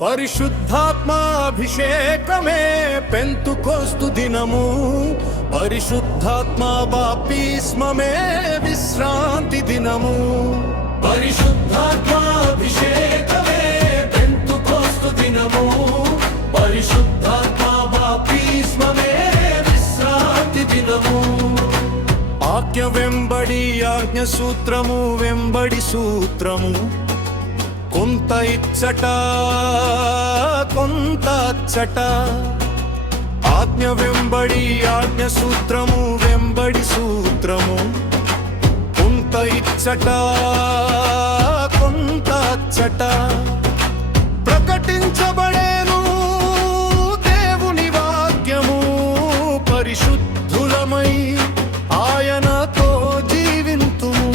పరిశుద్ధాత్మాభిషేకమే పెంతుకోస్తు దినము, పరిశుద్ధాత్మ బాప్తిస్మమే విశ్రాంతి దినము. పరిశుద్ధాత్మాభిషేకమే పెంతుకోస్తు దినము, పరిశుద్ధాత్మ బాప్తిస్మమే విశ్రాంతి దినము. ఆజ్ఞ వెంబడి ఆజ్ఞ సూత్రము వెంబడి సూత్రము, కొంత ఇచ్చట కొంత అచ్చట. ఆజ్ఞ వెంబడి ఆజ్ఞ సూత్రము వెంబడి సూత్రము, కొంత ఇచ్చట కొంత అచ్చట. ప్రకటించబడేను దేవుని వాక్యము, పరిశుద్ధులమై ఆయనతో జీవింతుము.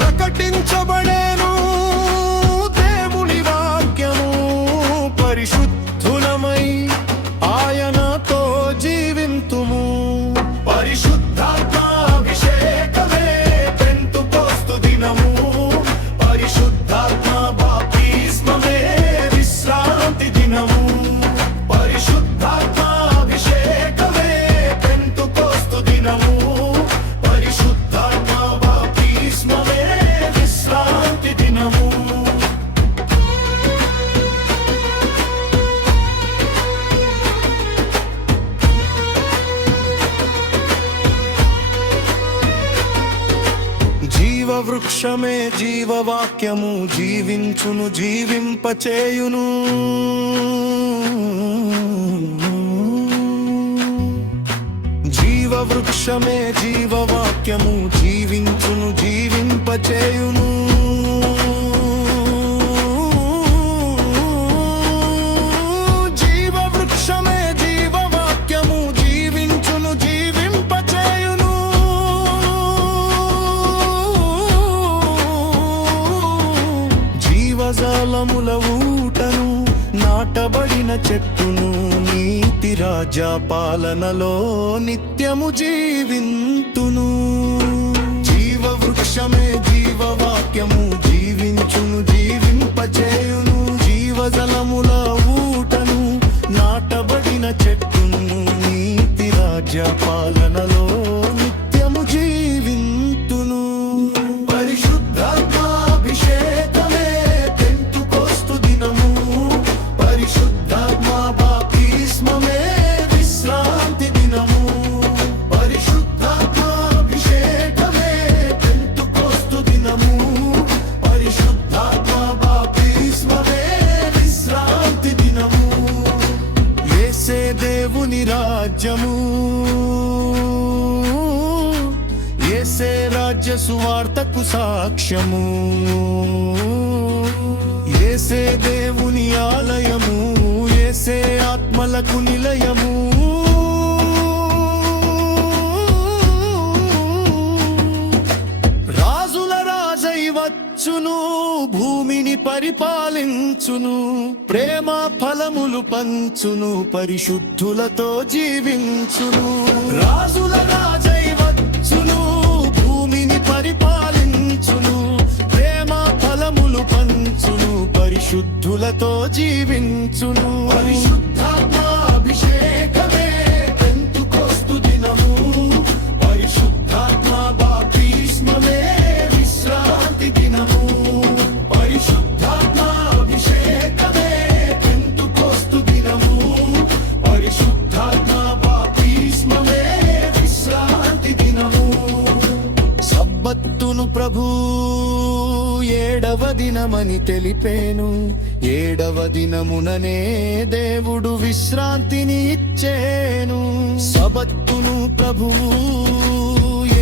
ప్రకటించబడేను దేవుని వాక్యము, పరిశుద్ధులమై ఆయనతో జీవింతుము. పరిశుద్ధాత్మాభిషేకమే పెంతుకోస్తు దినము, పరిశుద్ధాత్మ బాప్తిస్మమే విశ్రాంతి దినము. పరిశుద్ధాత్మాభిషేకమే పెంతుకోస్తు దినము, పరిశుద్ధాత్మ బాప్తిస్మమే విశ్రాంతి దినము. జీవవృక్షమే జీవవాక్యము, జీవించును జీవింపచేయును. జీవవృక్షమే జీవవాక్యము, జీవించును జీవింపచేయును. జీవవృక్షమే జీవవాక్యము, జీవించును జీవింపచేయును. జీవజాలముల ఊటను, నాటబడిన చెట్టును, నీతి రాజ్య పాలనలో నిత్యము జీవింతును. జీవవృక్షమే జీవవాక్యము, జీవించును జీవింపచేయును. జీవజలముల ఊటను, నాటబడిన చెట్టును, నీతి రాజ్య పాలనలో నిత్యము జీవింతును. పరిశుద్ధాత్మాభిషేకమే పెంతుకోస్తు దినము, పరిశుద్ధాత్మ బాప్తిస్మమే విశ్రాంతి దినము. పరిశుద్ధాత్మాభిషేకమే పెంతుకోస్తు దినము, పరిశుద్ధాత్మ బాప్తిస్మమే విశ్రాంతి దినము. యేసే దేవుని రాజ్యము, యేసే రాజ్య సువార్తకు సాక్ష్యము. యేసే దేవుని ఆలయము, యేసే ఆత్మలకు నిలయము. రాజుల రాజై వచ్చును, భూమిని పరిపాలించును. ప్రేమ ఫలములు పంచును, పరిశుద్ధులతో జీవించును. రాజుల రాజై వచ్చును, భూమిని పరిపాలించును. ప్రేమ ఫలములు పంచును, పరిశుద్ధులతో జీవించును. పరిశుద్ధాత్మాభిషేకమే పెంతుకోస్తు దినము, పరిశుద్ధాత్మ బాప్తిస్మమే విశ్రాంతి దినము. పరిశుద్ధాత్మాభిషేకమే పెంతుకోస్తు దినము, పరిశుద్ధాత్మ బాప్తిస్మమే విశ్రాంతి దినము. సబ్బత్తును ప్రభు ఏడవ దినమని తెలిపేను, ఏడవ దినముననే దేవుడు విశ్రాంతిని ఇచ్చేను. సబత్తును ప్రభువు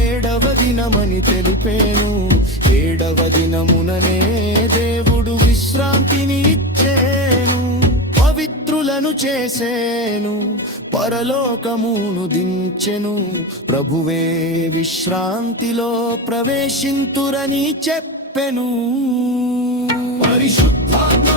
ఏడవ దినమని తెలిపేను, ఏడవ దినముననే దేవుడు విశ్రాంతిని ఇచ్చేను. పవిత్రులను చేసేను, పరలోకమును దించెను. ప్రభువే విశ్రాంతిలో ప్రవేశింతురని చెప్పెను. పరిశుద్ధాత్మ